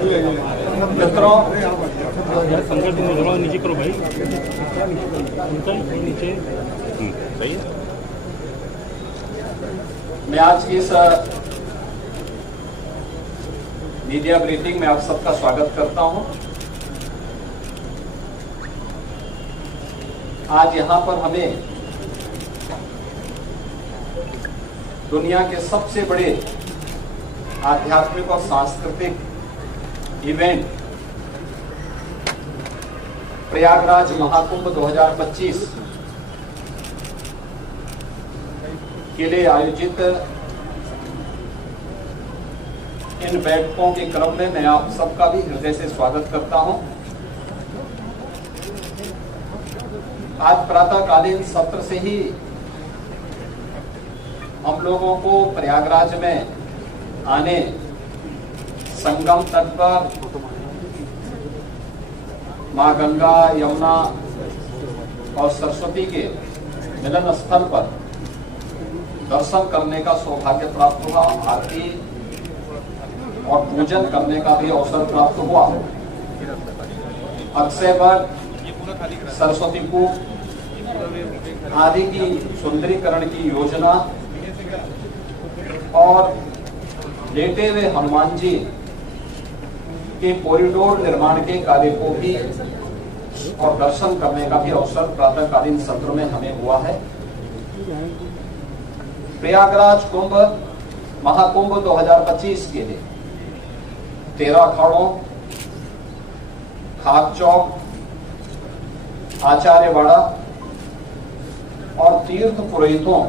मित्रों, यार संकट में थोड़ा नीचे करो भाई, नीचे सही है। मैं आज की इस मीडिया ब्रीफिंग में आप सबका स्वागत करता हूं। आज यहां पर हमें दुनिया के सबसे बड़े आध्यात्मिक और सांस्कृतिक इवेंट प्रयागराज महाकुंभ 2025 के लिए आयोजित इन बैठकों के क्रम में मैं आप सबका भी हृदय से स्वागत करता हूं। आज प्रातःकालीन सत्र से ही हम लोगों को प्रयागराज में आने, संगम तट पर मां गंगा, यमुना और सरस्वती के मिलन स्थल पर दर्शन करने का सौभाग्य प्राप्त हुआ। आरती और पूजन करने का भी अवसर प्राप्त हुआ। अक्षय वट, सरस्वती कूप आदि की सुंदरीकरण की योजना और लेटे हुए हनुमान जी के कॉरिडोर निर्माण के कार्य को भी और दर्शन करने का भी अवसर प्रातःकालीन सत्र में हमें हुआ है। प्रयागराज कुंभ महाकुंभ 2025 के लिए 13 अखाड़ों, खाक चौक, आचार्यवाड़ा और तीर्थ पुरोहितों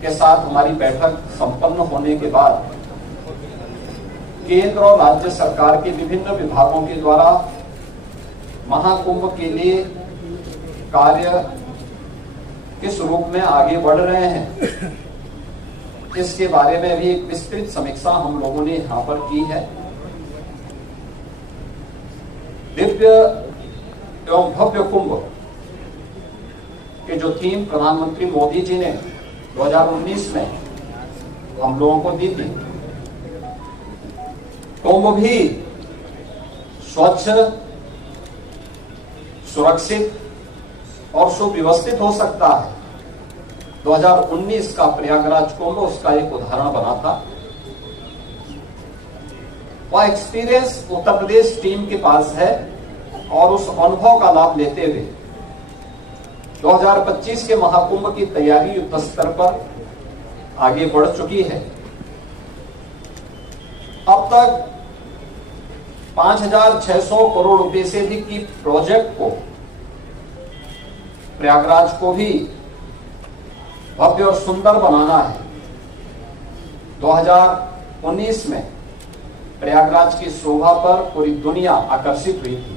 के साथ हमारी बैठक संपन्न होने के बाद केंद्र और राज्य सरकार के विभिन्न विभागों के द्वारा महाकुंभ के लिए कार्य किस रूप में आगे बढ़ रहे हैं, इसके बारे में भी एक विस्तृत समीक्षा हम लोगों ने यहां पर की है। दिव्य एवं भव्य कुंभ के जो थीम प्रधानमंत्री मोदी जी ने 2019 में हम लोगों को दी थी, कुंभ भी स्वच्छ, सुरक्षित और सुव्यवस्थित हो सकता है। 2019 का प्रयागराज कुंभ उसका एक उदाहरण बना था। वह एक्सपीरियंस उत्तर प्रदेश टीम के पास है और उस अनुभव का लाभ लेते हुए 2025 के महाकुंभ की तैयारी युद्ध स्तर पर आगे बढ़ चुकी है। अब तक 5,600 करोड़ रुपए से अधिक की प्रोजेक्ट को, प्रयागराज को भी भव्य और सुंदर बनाना है। 2019 में प्रयागराज की शोभा पर पूरी दुनिया आकर्षित हुई थी।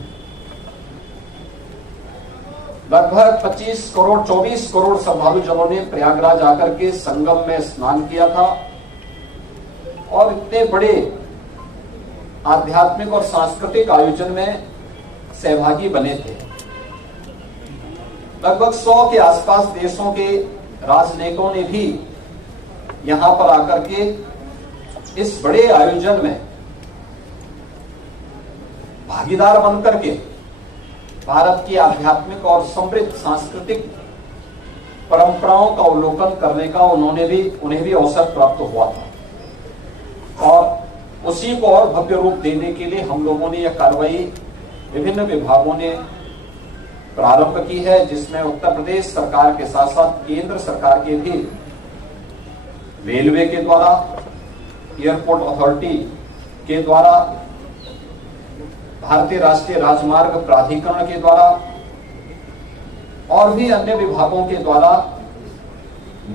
लगभग 25 करोड़ 24 करोड़ श्रद्धालु जनों ने प्रयागराज आकर के संगम में स्नान किया था और इतने बड़े आध्यात्मिक और सांस्कृतिक आयोजन में सहभागी बने थे। लगभग 100 के आसपास देशों के राजनेताओं ने भी यहां पर आकर के इस बड़े आयोजन में भागीदार बनकर के भारत की आध्यात्मिक और समृद्ध सांस्कृतिक परंपराओं का अवलोकन करने का उन्हें भी अवसर प्राप्त हुआ था। और उसी को और भव्य रूप देने के लिए हम लोगों ने यह कार्रवाई विभिन्न विभागों ने प्रारंभ की है, जिसमें उत्तर प्रदेश सरकार के साथ साथ केंद्र सरकार के भी रेलवे के द्वारा, एयरपोर्ट अथॉरिटी के द्वारा, भारतीय राष्ट्रीय राजमार्ग प्राधिकरण के द्वारा और भी अन्य विभागों के द्वारा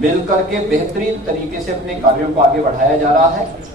मिलकर के बेहतरीन तरीके से अपने कार्यों को आगे बढ़ाया जा रहा है।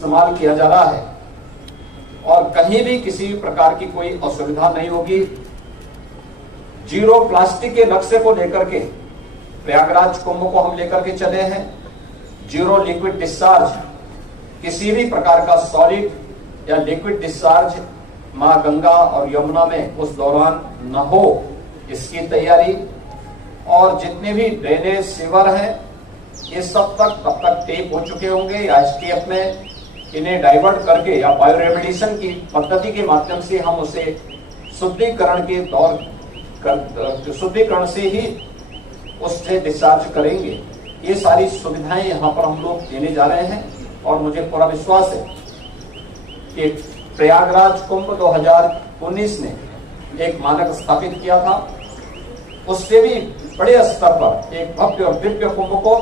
इस्तेमाल किया जा रहा है और कहीं भी किसी भी प्रकार की कोई असुविधा नहीं होगी। जीरो प्लास्टिक के लक्ष्य को लेकर के प्रयागराज कुंभ को हम लेकर के चले हैं। जीरो लिक्विड डिस्चार्ज, किसी भी प्रकार का सॉलिड या लिक्विड डिस्चार्ज मां गंगा और यमुना में उस दौरान न हो, इसकी तैयारी। और जितने भी ड्रेनेज सीवर हैं ये सब तब तक टेप हो चुके होंगे या एसटीएफ में इन्हें डाइवर्ट करके या बायोरेमिडिशन की पद्धति के माध्यम से हम उसे शुद्धिकरण से ही उससे डिस्चार्ज करेंगे। ये सारी सुविधाएं यहाँ पर हम लोग देने जा रहे हैं और मुझे पूरा विश्वास है कि प्रयागराज कुंभ 2019 ने एक मानक स्थापित किया था, उससे भी बड़े स्तर पर एक भव्य और दिव्य कुंभ को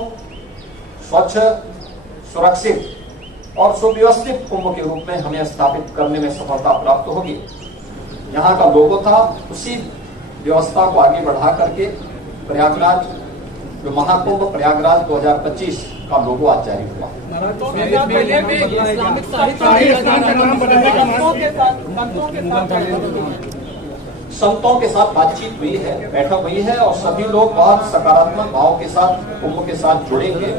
स्वच्छ, सुरक्षित और सुव्यवस्थित कुंभ के रूप में हमें स्थापित करने में सफलता प्राप्त होगी। यहाँ का लोगो था, उसी व्यवस्था को आगे बढ़ा करके प्रयागराज जो महाकुंभ प्रयागराज 2025 का लोगो आज जारी हुआ। संतों के साथ बातचीत हुई है, बैठक हुई है और सभी लोग बहुत सकारात्मक भाव के साथ कुंभ के साथ जुड़ेंगे।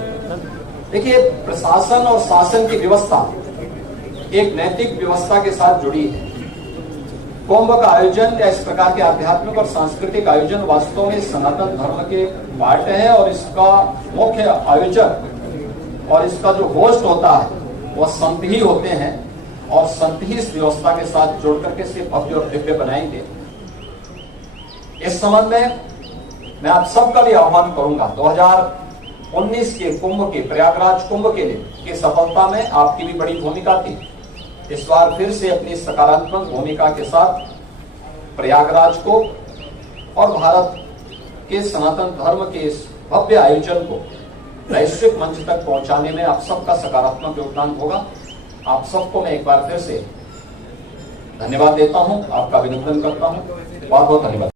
देखिए, प्रशासन और शासन की व्यवस्था एक नैतिक व्यवस्था के साथ जुड़ी है। कुंभ का आयोजन या इस प्रकार के आध्यात्मिक और सांस्कृतिक आयोजन वास्तव में सनातन धर्म के पार्ट है और इसका मुख्य आयोजक और इसका जो होस्ट होता है वह संत ही होते हैं और संत ही इस व्यवस्था के साथ जोड़ करके इसे भव्य और दिव्य बनाएंगे। इस संबंध में मैं आप सबका भी आह्वान करूंगा 2019 के कुंभ के प्रयागराज कुंभ के लिए की सफलता में आपकी भी बड़ी भूमिका थी। इस बार फिर से अपनी सकारात्मक भूमिका के साथ प्रयागराज को और भारत के सनातन धर्म के इस भव्य आयोजन को वैश्विक मंच तक पहुंचाने में आप सबका सकारात्मक योगदान होगा। आप सबको मैं एक बार फिर से धन्यवाद देता हूं, आपका अभिनंदन करता हूं। बहुत बहुत धन्यवाद।